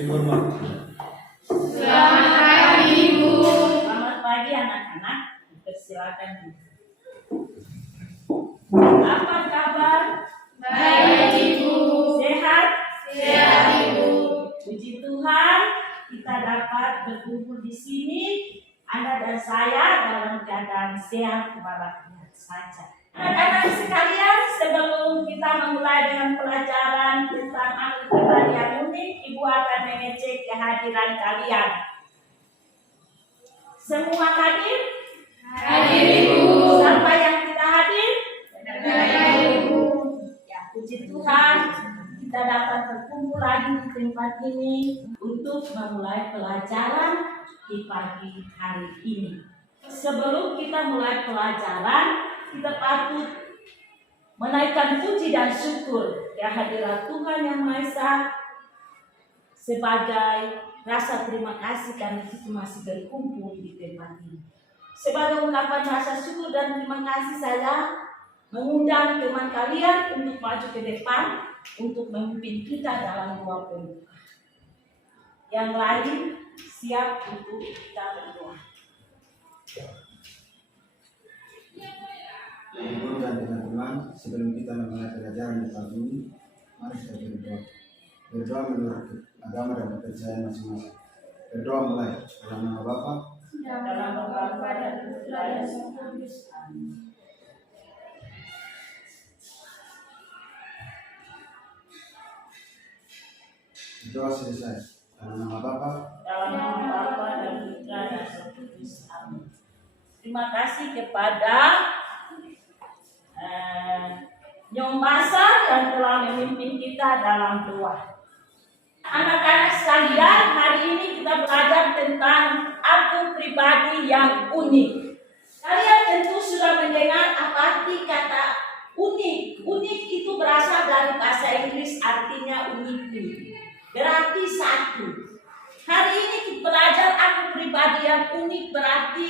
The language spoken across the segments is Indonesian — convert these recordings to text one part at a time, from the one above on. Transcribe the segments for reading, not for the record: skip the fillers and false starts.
Hormat. Selamat pagi, Ibu. Selamat pagi anak-anak. Persilakan. Apa kabar? Baik, Ibu. Sehat? Sehat, Ibu. Puji Tuhan, kita dapat berkumpul di sini. Anda dan saya dalam keadaan sehat walafiat saja. Anak-anak sekalian, sebelum kita memulai dengan pelajaran tentang anggota yang unik, Ibu akan mengecek kehadiran kalian. Semua hadir? Hadir, Ibu. Siapa yang tidak hadir? Hadir, Ibu. Ya, puji Tuhan, kita dapat berkumpul lagi di tempat ini untuk memulai pelajaran di pagi hari ini. Sebelum kita mulai pelajaran, kita patut menaikkan puji dan syukur kehadiran Tuhan Yang Maha Esa sebagai rasa terima kasih karena kita masih berkumpul di tempat ini. Sebagai ungkapan rasa syukur dan terima kasih, saya mengundang teman kalian untuk maju ke depan untuk memimpin kita dalam doa pembuka. Yang lain siap untuk kita berdoa. Ibu dan teman-teman, sebelum kita memulai pelajaran di pagi ini, mari kita berdoa. Berdoa menurut agama dan kepercayaan masing-masing. Berdoa mulai dalam nama Bapa, Dalam nama Bapa dan Putra dan Roh Kudus. Amin. berdoa selesai. Dalam nama Bapa, Dalam nama Bapa dan Putra dan Roh Kudus. Amin. Terima kasih kepada Nyom Masa yang telah memimpin kita dalam doa. Anak-anak sekalian, hari ini kita belajar tentang aku pribadi yang unik. Kalian tentu sudah mendengar apa arti kata unik. Unik itu berasal dari bahasa Inggris, artinya uniquely, berarti satu. Hari ini kita belajar aku pribadi yang unik, berarti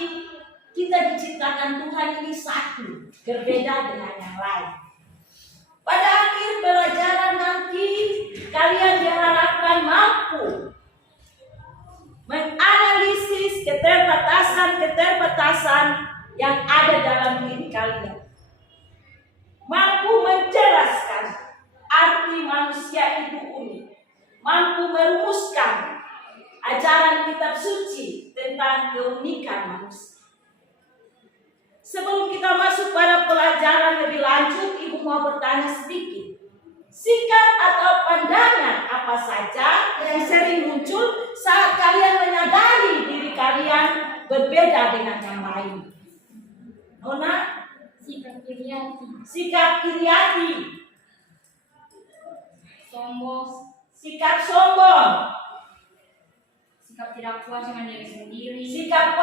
kita diciptakan Tuhan ini satu, berbeda dengan yang lain. Pada akhir pelajaran nanti, kalian diharapkan mampu menganalisis keterbatasan yang ada dalam diri kalian. Mampu menjelaskan arti manusia itu unik. Mampu merumuskan ajaran kitab suci tentang keunikan manusia. Sebelum kita masuk pada pelajaran lebih lanjut, Ibu mau bertanya sedikit. Sikap atau pandangan apa saja yang sering muncul saat kalian menyadari diri kalian berbeda dengan yang lain? Nona? Sikap iri-hati. Sikap iri hati. Sombong. Sikap sombong. Sikap tidak puas dengan diri sendiri. Sikap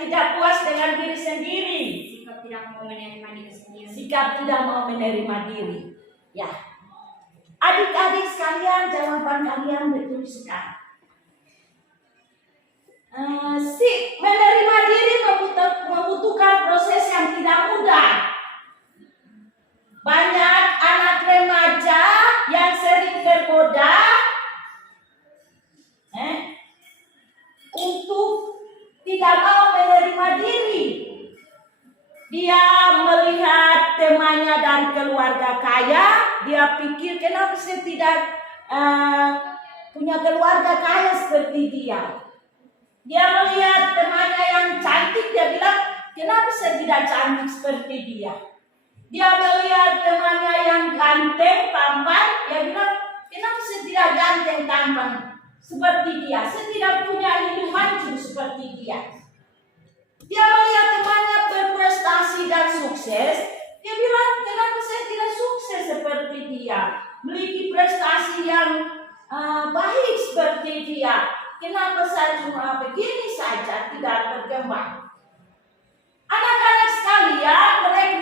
tidak puas dengan diri sendiri. Sikap tidak mau menerima diri sendiri. Sikap tidak mau menerima diri. Ya. Adik-adik sekalian, jawaban kalian betul sekali. Menerima diri membutuhkan proses yang tidak mudah. Banyak anak remaja yang sering tergoda untuk tidak mau menerima diri. Dia melihat temannya dan keluarga kaya, dia pikir kenapa saya tidak punya keluarga kaya seperti dia. Dia melihat temannya yang cantik, dia bilang kenapa saya tidak cantik seperti dia. Dia melihat temannya yang ganteng, tampan, dia bilang kenapa saya tidak ganteng, tampan seperti dia. Saya tidak punya hidup maju seperti dia. Dia melihat temannya berprestasi dan sukses. Dia bilang, kenapa saya tidak sukses seperti dia? Memiliki prestasi yang baik seperti dia. Kenapa saya cuma begini saja, tidak berkembang? Anak-anak sekalian,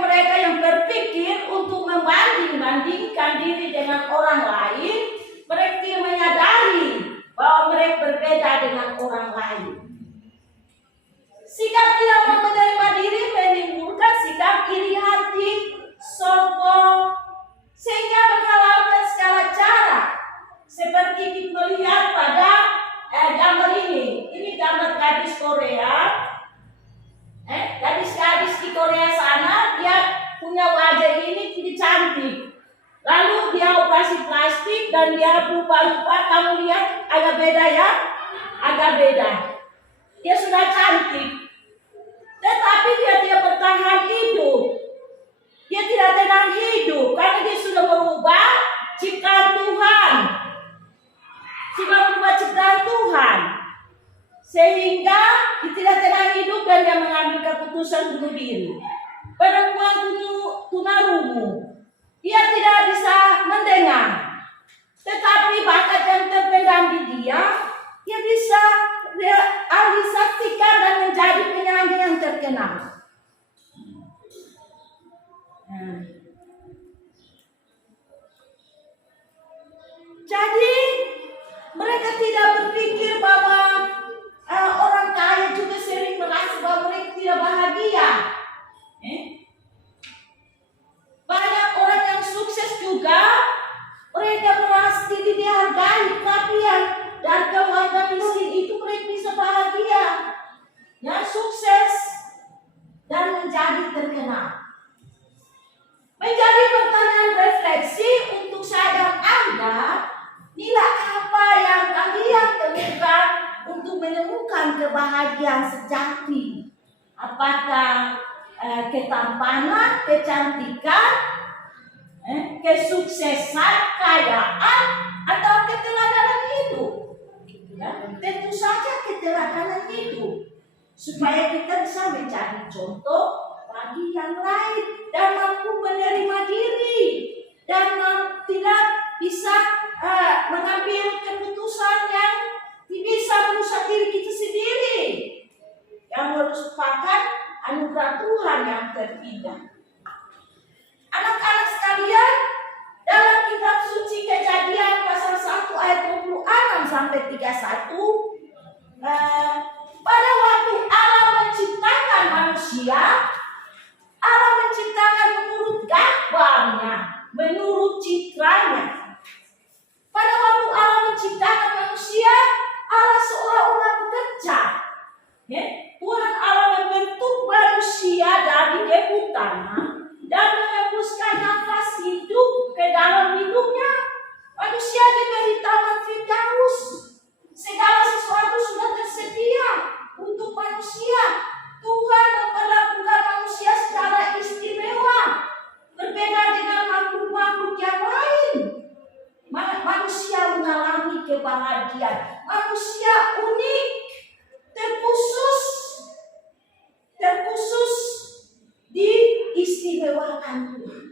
mereka yang berpikir untuk membanding-bandingkan diri dengan orang lain, mereka menyadari bahwa mereka berbeda dengan orang lain. Sikap tidak mau menerima diri menimbulkan sikap iri hati, sombong, sehingga menghalalkan segala cara. Seperti melihat pada Korea, gadis-gadis di Korea sana dia punya wajah ini jadi cantik. Lalu dia operasi plastik dan dia lupa-lupa, kamu lihat agak beda ya? Agak beda. Dia sudah cantik, tetapi dia tidak bertahan hidup. Dia tidak tenang hidup karena dia sudah berubah ciptaan Tuhan. Sudah berubah ciptaan Tuhan. Sehingga dia tidak tenang hidup dan dia mengambil keputusan bunuh diri. Perempuan tunarungu, dia tidak bisa mendengar, tetapi bakat yang terpendam di dia bisa alisasikan dan menjadi penyanyi yang terkenal. Jadi mereka tidak berpikir bahwa orang kaya juga sering merasa bahwa mereka tidak bahagia. Banyak orang yang sukses juga mereka merasa tidak dihargai, tapi yang dari keluarga miskin itu mereka bisa bahagia, ya, sukses dan menjadi terkenal. Menjadi pertanyaan refleksi untuk saya dan Anda, nilai apa yang kalian temukan untuk menemukan kebahagiaan sejati? Apakah ketampanan, kecantikan, kesuksesan, kekayaan, atau keteladanan hidup? Ya, tentu saja keteladanan hidup, supaya kita bisa menjadi contoh bagi yang lain dan mampu menerima diri dan tidak bisa mengambil keputusan yang bisa merusak diri kita sendiri, yang merupakan anugerah Tuhan yang terindah. Anak-anak sekalian, dalam kitab suci Kejadian pasal 1 ayat 26 sampai 31, pada waktu Allah menciptakan manusia, Allah menciptakan menurut gambarnya, menurut citranya. Pada waktu Allah menciptakan manusia, Allah seolah-olah bekerja. Tuhan Allah membentuk manusia dari debutannya dan menghembuskan nafas hidup ke dalam hidupnya. Manusia diberi taman Firdaus. Segala sesuatu sudah tersedia untuk manusia. Tuhan memperlakukan manusia secara istimewa, berbeda dengan makhluk-makhluk yang lain. Manusia mengalami kebahagiaan. Manusia unik, terkhusus diistimewakan Tuhan.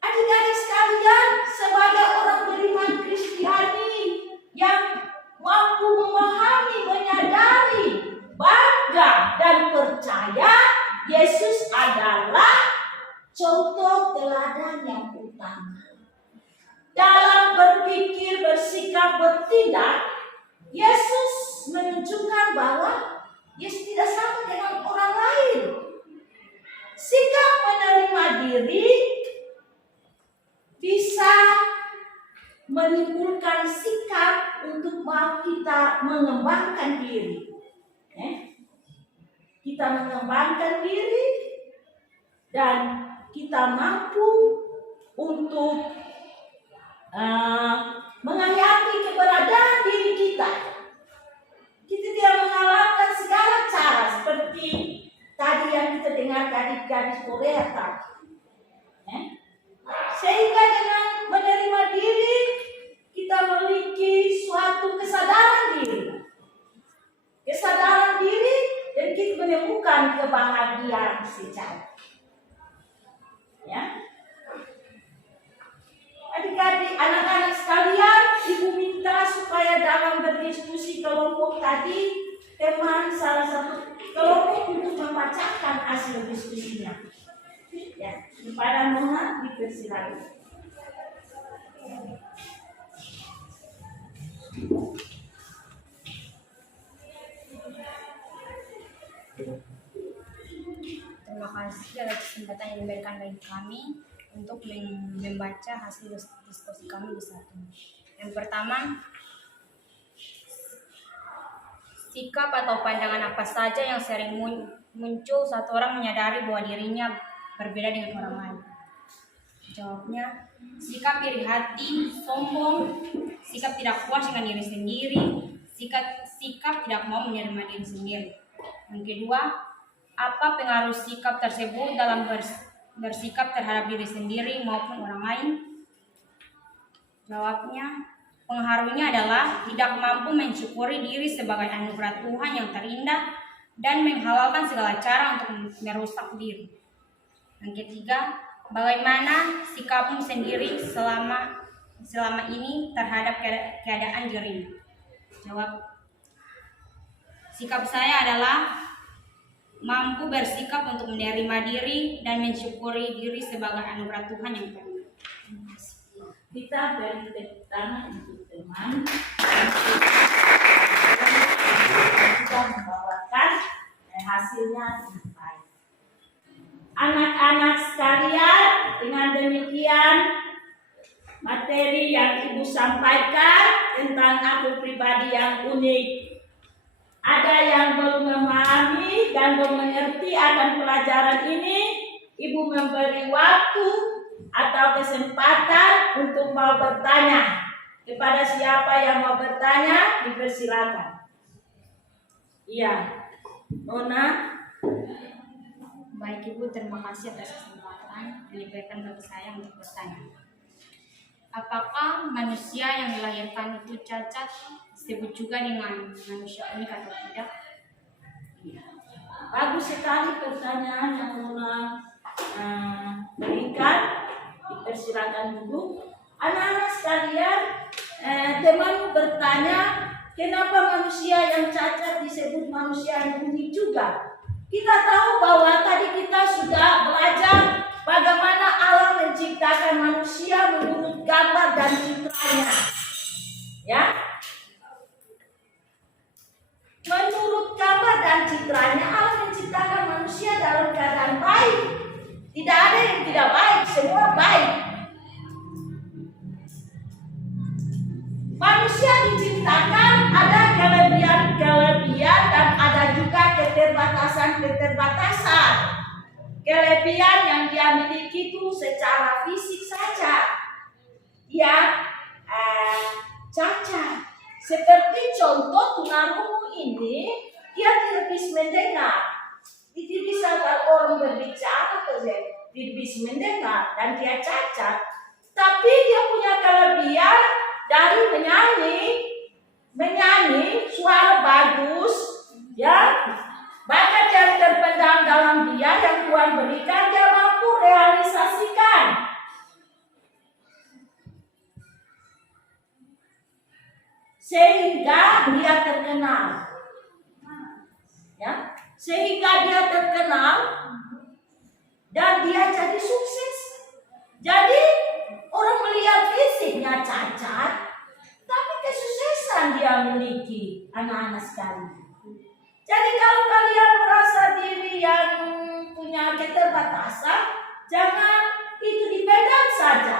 Adik-adik sekalian, sebagai orang beriman Kristiani yang mampu memahami, menyadari, bangga dan percaya Yesus adalah contoh teladan yang utama. Dalam berpikir, bersikap, bertindak, Yesus menunjukkan bahwa Yesus tidak sama dengan orang lain. Sikap menerima diri bisa menimbulkan sikap untuk mau kita mengembangkan diri. Kita mengembangkan diri dan kita mampu untuk menghayati keberadaan diri kita. Kita tidak mengalahkan segala cara seperti tadi yang kita dengar dari gadis Korea tadi. Sehingga dengan menerima diri kita memiliki suatu kesadaran diri. Kesadaran diri dan kita menemukan kebahagiaan sejati. Ya. Adik-adik, anak-anak sekalian, Ibu minta supaya dalam berdiskusi kelompok tadi, teman salah satu kelompok untuk membacakan hasil diskusinya. Ya, kepada Nona dipersilakan. Terima kasih atas kesempatan yang diberikan bagi kami untuk membaca hasil diskusi kami di saat ini. Yang pertama, sikap atau pandangan apa saja yang sering muncul saat orang menyadari bahwa dirinya berbeda dengan orang lain? Jawabnya, sikap iri hati, sombong, sikap tidak puas dengan diri sendiri, sikap tidak mau menerima diri sendiri. Yang kedua, apa pengaruh sikap tersebut dalam bersikap terhadap diri sendiri maupun orang lain? Jawabnya, pengaruhnya adalah tidak mampu mensyukuri diri sebagai anugerah Tuhan yang terindah dan menghalalkan segala cara untuk merusak diri. Yang ketiga, bagaimana sikapmu sendiri selama ini terhadap keadaan dirimu? Jawab, sikap saya adalah mampu bersikap untuk menerima diri dan mensyukuri diri sebagai anugerah Tuhan yang terindah. Kita beri tepuk tangan untuk teman sudah membawakan hasilnya dengan baik. Anak-anak sekalian, dengan demikian materi yang Ibu sampaikan tentang aku pribadi yang unik. Ada yang belum memahami dan belum mengerti akan pelajaran ini, Ibu memberi waktu atau kesempatan untuk mau bertanya. Kepada siapa yang mau bertanya, dipersilakan. Iya, Nona. Baik Ibu, terima kasih atas kesempatan yang diberikan bagi saya untuk bertanya. Apakah manusia yang dilahirkan itu cacat disebut juga dengan manusia unik atau tidak? Bagus sekali pertanyaan yang Nona berikan. Dipersilakan dulu. Anak-anak sekalian, teman bertanya, kenapa manusia yang cacat disebut manusia yang unik juga? Kita tahu bahwa tadi kita sudah belajar bagaimana Allah menciptakan manusia menurut gambar dan citranya. Ya. Menurut gambar dan citranya Allah menciptakan manusia dalam keadaan baik. Tidak ada yang tidak baik, semua baik. Manusia diciptakan ada kelebihan dan ada juga keterbatasan. Kelebihan yang dia miliki itu secara fisik saja. Dia cacat. Seperti contoh tunarungu ini, dia tidak bisa mendengar. Tidak bisa orang berbicara, tidak bisa mendengar dan dia cacat. Tapi dia punya kelebihan dari menyanyi suara bagus, ya. Bakat yang terpendam dalam dia yang Tuhan berikan, dia mampu realisasikan. Sehingga dia terkenal. Ya. Sehingga dia terkenal dan dia jadi sukses. Jadi orang melihat fisiknya cacat, tapi kesuksesan dia miliki, anak-anak sekalian. Jadi kalau kalian merasa diri yang punya keterbatasan, jangan itu dipendam saja.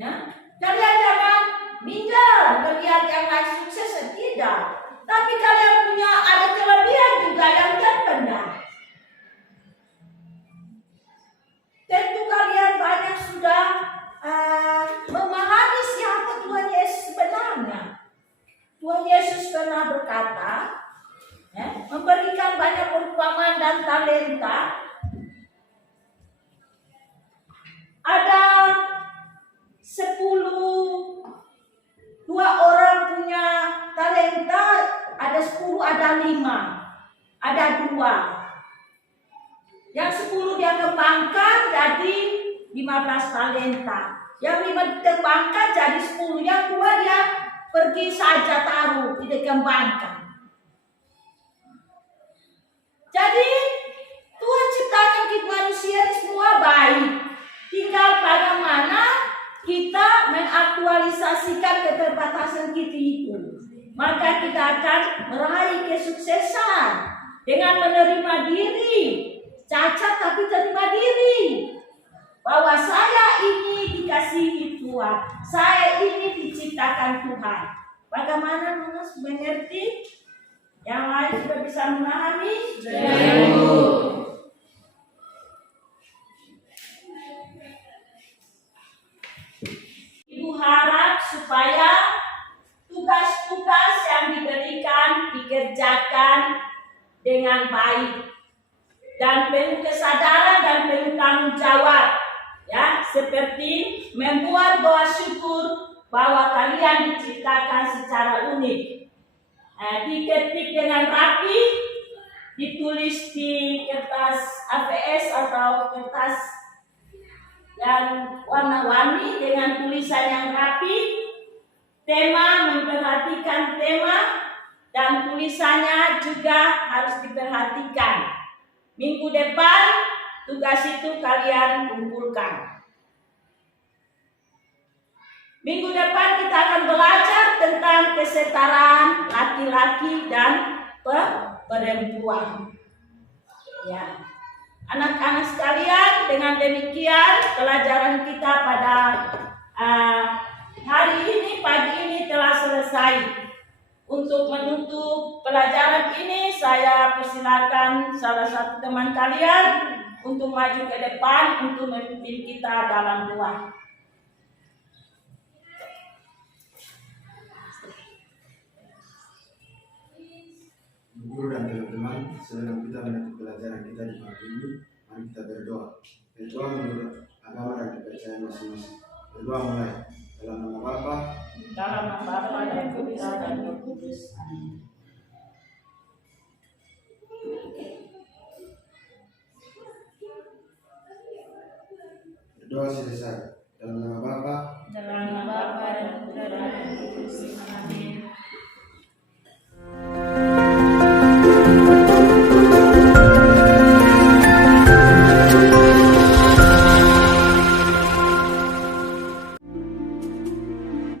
Ya, kalian jangan minder melihat yang lain sukses, tidak. Tapi kalian punya ada kelebihan juga yang terpendam. Tentu kalian banyak sudah memahami siapa Tuhan Yesus sebenarnya. Tuhan Yesus pernah berkata, memberikan banyak perumpamaan dan talenta. Ada 2 orang punya talenta, ada 10, ada 5, ada 2. Yang 10 dia kembangkan jadi 15 talenta. Yang 5 dikembangkan jadi 10. Yang 2 dia pergi saja taruh, tidak kembangkan. Jadi Tuhan ciptakan kita manusia semua baik. Tinggal bagaimana kita mengaktualisasikan keterbatasan kita itu. Maka kita akan meraih kesuksesan dengan menerima diri. Cacat tapi terima diri. Bahwa saya ini dikasihi Tuhan. Saya ini diciptakan Tuhan. Bagaimana mengerti? Yang lain sudah bisa memahami? Ibu harap supaya tugas-tugas yang diberikan dikerjakan dengan baik dan penuh kesadaran dan penuh tanggung jawab, ya, seperti membuat doa syukur bahwa kalian diciptakan secara unik, diketik dengan rapi, ditulis di kertas APS atau kertas yang warna-warni dengan tulisan yang rapi, tema, memperhatikan tema, dan tulisannya juga harus diperhatikan. Minggu depan tugas itu kalian kumpulkan. Minggu depan kita akan belajar tentang kesetaraan laki-laki dan perempuan. Ya. Anak-anak sekalian, dengan demikian pelajaran kita pada hari ini, pagi ini telah selesai. Untuk menutup pelajaran ini, saya persilakan salah satu teman kalian untuk maju ke depan untuk memimpin kita dalam doa. Guru dan teman-teman, sebelum kita menutup pelajaran kita di pagi ini, mari kita berdoa. Berdoa menurut agama dan kepercayaan masing-masing. Berdoa mulai dalam nama Bapa, Dalam nama Bapa dan Putra dan Roh Kudus. Amin. berdoa selesai.